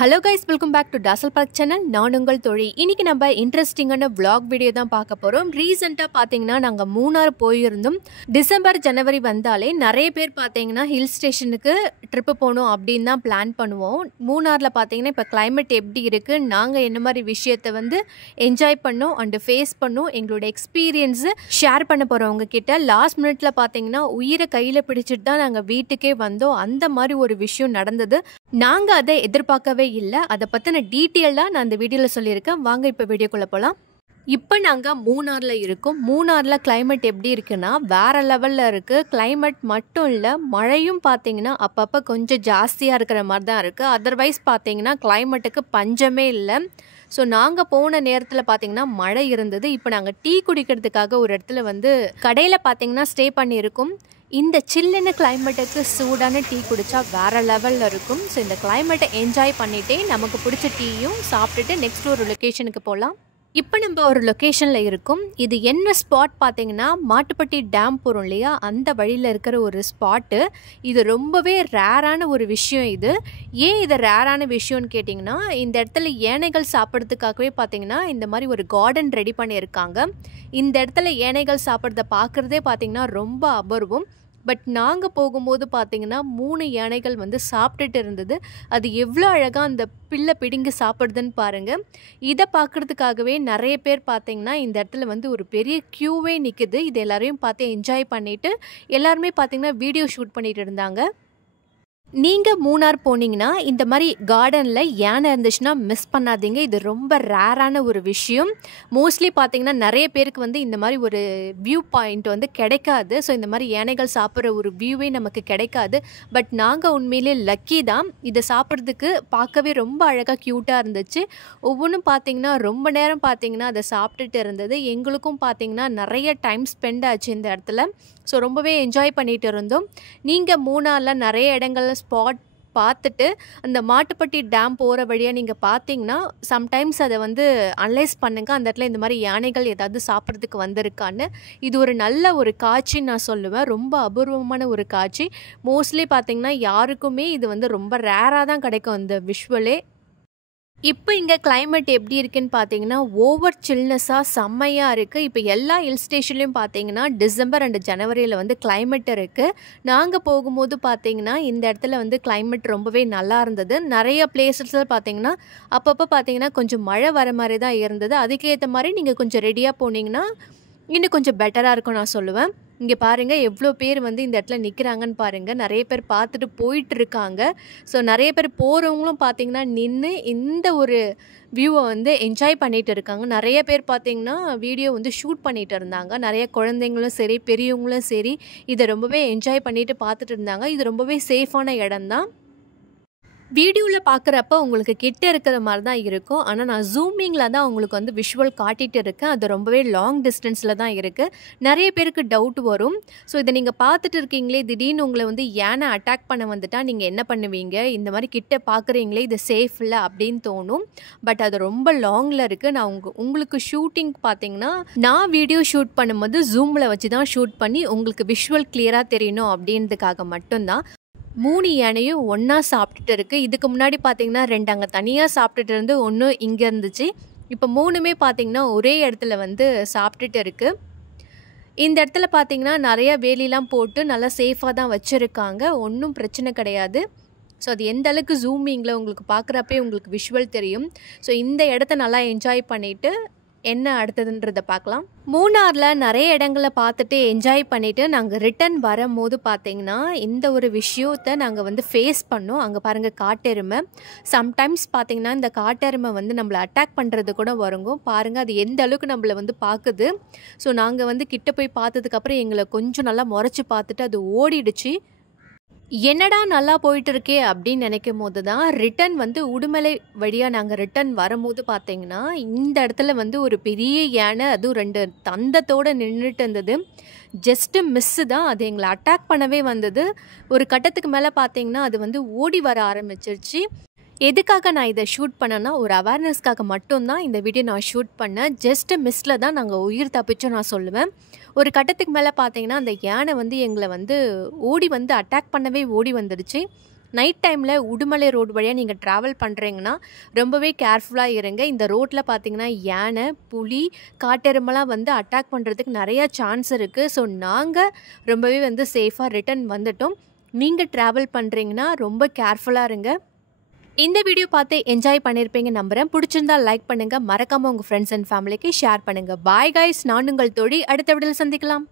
Hello guys, welcome back to டாசல் பார்க் channel. நான் உங்கள் தோழி. இன்றைக்கி நம்ம இன்ட்ரெஸ்டிங்கான விளாக் வீடியோ தான் பார்க்க போகிறோம். ரீசெண்டாக பார்த்தீங்கன்னா நாங்கள் மூணார் போயிருந்தோம். டிசம்பர் ஜனவரி வந்தாலே நிறைய பேர் பார்த்தீங்கன்னா ஹில் ஸ்டேஷனுக்கு ட்ரிப்பு போகணும் அப்படின்னு தான் பிளான் பண்ணுவோம். மூணாரில் பார்த்தீங்கன்னா இப்போ கிளைமேட் எப்படி இருக்குது, நாங்கள் என்ன மாதிரி விஷயத்தை என்ஜாய் பண்ணோம் அண்டு ஃபேஸ் பண்ணோம், எங்களோட எக்ஸ்பீரியன்ஸு ஷேர் பண்ண போகிறவங்க கிட்ட. லாஸ்ட் மினிட்ல பார்த்தீங்கன்னா உயிரை கையில் பிடிச்சிட்டு தான் நாங்கள் வீட்டுக்கே வந்தோம். அந்த மாதிரி ஒரு விஷயம் நடந்தது. நாங்கள் அதை எதிர்பார்க்கவே இல்லை. அதை பற்றின டீட்டெயிலாக நான் இந்த வீடியோவில் சொல்லியிருக்கேன். வாங்க இப்போ வீடியோக்குள்ளே போகலாம். இப்போ நாங்கள் மூணாரில் இருக்கோம். மூணாரில் கிளைமேட் எப்படி இருக்குன்னா வேறு லெவலில் இருக்குது. கிளைமேட் மட்டும் இல்லை, மழையும் பார்த்தீங்கன்னா அப்பப்போ கொஞ்சம் ஜாஸ்தியாக இருக்கிற மாதிரி தான் இருக்குது. அதர்வைஸ் பார்த்தீங்கன்னா கிளைமேட்டுக்கு பஞ்சமே இல்லை. ஸோ நாங்கள் போன நேரத்தில் பார்த்தீங்கன்னா மழை இருந்தது. இப்போ நாங்கள் டீ குடிக்கிறதுக்காக ஒரு இடத்துல கடையில் பார்த்தீங்கன்னா ஸ்டே பண்ணியிருக்கோம். இந்த சில்லுன்னு கிளைமேட்டுக்கு சூடான டீ குடித்தா வேறு லெவலில் இருக்கும். ஸோ இந்த கிளைமேட்டை என்ஜாய் பண்ணிகிட்டே நமக்கு பிடிச்ச டீயும் சாப்பிட்டுட்டு நெக்ஸ்ட் ஒரு லொக்கேஷனுக்கு போகலாம். இப்போ நம்ம ஒரு லொக்கேஷனில் இருக்கோம். இது என்ன ஸ்பாட் பார்த்தீங்கன்னா மாட்டுப்பட்டி டேம் போகிறோம் இல்லையா, அந்த வழியில் இருக்கிற ஒரு ஸ்பாட்டு. இது ரொம்பவே ரேரான ஒரு விஷயம். ஏன் இது ரேரான விஷயம்னு கேட்டிங்கன்னா, இந்த இடத்துல யானைகள் சாப்பிட்றதுக்காகவே பார்த்தீங்கன்னா இந்த மாதிரி ஒரு கார்டன் ரெடி பண்ணியிருக்காங்க. இந்த இடத்துல யானைகள் சாப்பிட்றத பார்க்குறதே பார்த்தீங்கன்னா ரொம்ப அபூர்வம். பட் நாங்கள் போகும்போது பார்த்தீங்கன்னா 3 யானைகள் சாப்பிட்டுட்டு இருந்தது. அது எவ்வளோ அழகாக அந்த பிள்ளை பிடுங்கி சாப்பிட்றதுன்னு பாருங்கள். இதை பார்க்குறதுக்காகவே நிறைய பேர் பார்த்தீங்கன்னா இந்த இடத்துல ஒரு பெரிய க்யூவே நிற்குது. இது எல்லாரையும் பார்த்து என்ஜாய் பண்ணிவிட்டு எல்லாருமே பார்த்தீங்கன்னா வீடியோ ஷூட் பண்ணிகிட்டு இருந்தாங்க. நீங்கள் மூணார் போனீங்கன்னா இந்த மாதிரி கார்டனில் யானை இருந்துச்சுன்னா மிஸ் பண்ணாதீங்க. இது ரொம்ப ரேரான ஒரு விஷயம். மோஸ்ட்லி பார்த்தீங்கன்னா நிறைய பேருக்கு இந்த மாதிரி ஒரு வியூ பாயிண்ட் கிடைக்காது. ஸோ இந்த மாதிரி யானைகள் சாப்பிட்ற ஒரு வியூவே நமக்கு கிடைக்காது. பட் நாங்கள் உண்மையிலே லக்கி தான். இதை சாப்பிட்றதுக்கு பார்க்கவே ரொம்ப அழகாக க்யூட்டாக இருந்துச்சு. ஒவ்வொன்றும் பார்த்தீங்கன்னா ரொம்ப நேரம் பார்த்தீங்கன்னா அதை சாப்பிட்டுட்டு இருந்தது. எங்களுக்கும் பார்த்தீங்கன்னா நிறைய டைம் ஸ்பெண்ட் ஆச்சு இந்த இடத்துல. ஸோ ரொம்பவே என்ஜாய் பண்ணிகிட்டு இருந்தோம். நீங்கள் மூணாரில் நிறைய இடங்கள்ல ஸ்பாட் பார்த்துட்டு அந்த மாட்டுப்பட்டி டேம் போகிற வழியாக நீங்கள் பார்த்தீங்கன்னா சம்டைம்ஸ் அதை அனலைஸ் பண்ணுங்கள். அந்த இடத்துல இந்த மாதிரி யானைகள் ஏதாவது சாப்பிட்றதுக்கு வந்திருக்கான்னு. இது ஒரு நல்ல ஒரு காட்சின்னு நான் சொல்லுவேன். ரொம்ப அபூர்வமான ஒரு காட்சி. மோஸ்ட்லி பார்த்தீங்கன்னா யாருக்குமே இது ரொம்ப ரேராக தான் கிடைக்கும் இந்த விஷுவலே. இப்போ இங்கே கிளைமேட் எப்படி இருக்குன்னு பார்த்தீங்கன்னா ஓவர் சில்னஸாக செம்மையாக இருக்குது. இப்போ எல்லா ஹில் ஸ்டேஷன்லேயும் பார்த்தீங்கன்னா டிசம்பர் அண்ட் ஜனவரியில் கிளைமேட் இருக்குது. நாங்கள் போகும்போது பார்த்தீங்கன்னா இந்த இடத்துல கிளைமேட் ரொம்பவே நல்லா இருந்தது. நிறைய பிளேசஸில் பார்த்தீங்கன்னா அப்பப்போ பார்த்தீங்கன்னா கொஞ்சம் மழை வர மாதிரி தான் இருந்தது. அதுக்கேற்ற மாதிரி நீங்கள் கொஞ்சம் ரெடியாக போனீங்கன்னா இன்னும் கொஞ்சம் பெட்டராக இருக்கும் நான் சொல்லுவேன். இங்கே பாருங்கள் எவ்வளோ பேர் இந்த இடத்துல நிற்கிறாங்கன்னு பாருங்கள். நிறைய பேர் பார்த்துட்டு போயிட்டு இருக்காங்க. ஸோ நிறைய பேர் போகிறவங்களும் பார்த்திங்கன்னா நின்று இந்த ஒரு வியூவை என்ஜாய் பண்ணிகிட்டு இருக்காங்க. நிறைய பேர் பார்த்திங்கன்னா வீடியோ ஷூட் பண்ணிகிட்டு இருந்தாங்க. நிறைய குழந்தைங்களும் சரி பெரியவங்களும் சரி இதை ரொம்பவே என்ஜாய் பண்ணிட்டு பார்த்துட்டு இருந்தாங்க. இது ரொம்பவே சேஃபான இடம்தான். வீடியோவில் பார்க்குறப்ப உங்களுக்கு கிட்ட இருக்கிற மாதிரி தான் இருக்கும். ஆனால் நான் ஜூமிங்கில் தான் உங்களுக்கு விஷுவல் காட்டிகிட்டு இருக்கேன். அது ரொம்பவே லாங் டிஸ்டன்ஸில் தான் இருக்குது. நிறைய பேருக்கு டவுட் வரும். ஸோ இதை நீங்கள் பார்த்துட்டு இருக்கீங்களே, திடீர்னு உங்களை யானை அட்டாக் பண்ண வந்துட்டால் நீங்கள் என்ன பண்ணுவீங்க, இந்த மாதிரி கிட்ட பார்க்குறீங்களே இது சேஃப் இல்லை அப்படின்னு தோணும். பட் அது ரொம்ப லாங்கில் இருக்குது. நான் உங்களுக்கு ஷூட்டிங் பார்த்தீங்கன்னா நான் வீடியோ ஷூட் பண்ணும்போது ஜூமில் வச்சு தான் ஷூட் பண்ணி உங்களுக்கு விஷுவல் கிளியராக தெரியணும் அப்படின்றதுக்காக மட்டும்தான். 3 யானையும் ஒன்றா சாப்பிட்டுட்டு இருக்குது. இதுக்கு முன்னாடி பார்த்தீங்கன்னா 2 அங்கே தனியாக சாப்பிட்டுட்டு இருந்து, ஒன்று இங்கே இருந்துச்சு. இப்போ 3மே பார்த்தீங்கன்னா ஒரே இடத்துல சாப்பிட்டுட்டு இருக்குது. இந்த இடத்துல பார்த்தீங்கன்னா நிறையா வேலிலாம் போட்டு நல்லா சேஃபாக தான் வச்சுருக்காங்க. ஒன்றும் பிரச்சனை கிடையாது. ஸோ அது எந்த அளவுக்கு ஜூமிங்கில் உங்களுக்கு பார்க்குறப்பே உங்களுக்கு விஷுவல் தெரியும். ஸோ இந்த இடத்த நல்லா என்ஜாய் பண்ணிவிட்டு என்ன அடுத்ததுன்றதை பார்க்கலாம். மூணாரில் நிறைய இடங்களை பார்த்துட்டு என்ஜாய் பண்ணிவிட்டு நாங்கள் ரிட்டன் வரும்போது பார்த்தீங்கன்னா இந்த ஒரு விஷயத்தை நாங்கள் ஃபேஸ் பண்ணோம். அங்கே பாருங்கள் காட்டெருமை. சம்டைம்ஸ் பார்த்தீங்கன்னா இந்த காட்டெருமை நம்மளை அட்டாக் பண்ணுறது கூட வருங்க. பாருங்கள் அது எந்த அளவுக்கு நம்மளை பார்க்குது. ஸோ நாங்கள் கிட்ட போய் பார்த்ததுக்கப்புறம் எங்களை கொஞ்சம் நல்லா முறைச்சி பார்த்துட்டு அது ஓடிடுச்சு. என்னடா நல்லா போயிட்டு இருக்கே அப்படின்னு நினைக்கும் போது தான் ரிட்டன் உடுமலை வழியாக நாங்கள் ரிட்டன் வரும்போது பார்த்தீங்கன்னா இந்த இடத்துல ஒரு பெரிய யானை, அதுவும் 2 தந்தத்தோடு நின்றுட்டு இருந்தது. ஜஸ்ட்டு மிஸ்ஸு தான். அது எங்களை அட்டாக் பண்ணவே வந்தது. ஒரு கட்டத்துக்கு மேலே பார்த்தீங்கன்னா அது ஓடி வர ஆரம்பிச்சிருச்சு. எதுக்காக நான் இதை ஷூட் பண்ணேன்னா ஒரு அவேர்னஸ்க்காக மட்டும்தான் இந்த வீடியோ நான் ஷூட் பண்ணேன். ஜஸ்ட்டு மிஸ்ஸில் தான் நாங்கள் உயிர் தப்பிச்சோம் நான் சொல்லுவேன். ஒரு கட்டத்துக்கு மேலே பார்த்தீங்கன்னா அந்த யானை எங்களை ஓடி அட்டாக் பண்ணவே ஓடி வந்துடுச்சு. நைட் டைமில் உடுமலை ரோடு வழியாக நீங்கள் ட்ராவல் பண்ணுறீங்கன்னா ரொம்பவே கேர்ஃபுல்லாக இருங்க. இந்த ரோட்டில் பார்த்தீங்கன்னா யானை, புலி, காட்டெருமெல்லாம் வந்து அட்டாக் பண்ணுறதுக்கு நிறையா சான்ஸ் இருக்குது. ஸோ நாங்கள் ரொம்பவே வந்து சேஃபாக ரிட்டர்ன் வந்துட்டோம். நீங்கள் ட்ராவல் பண்ணுறீங்கன்னா ரொம்ப கேர்ஃபுல்லாக இருங்க. இந்த வீடியோ பார்த்து என்ஜாய் பண்ணியிருப்பீங்க நம்புகிறேன். பிடிச்சிருந்தா லைக் பண்ணுங்கள், மறக்காமல் உங்கள் ஃப்ரெண்ட்ஸ் அண்ட் ஃபேமிலிக்கு ஷேர் பண்ணுங்கள். பாய் கைஸ், நான் உங்கள் தோழி. அடுத்த வீடியோவில் சந்திக்கலாம்.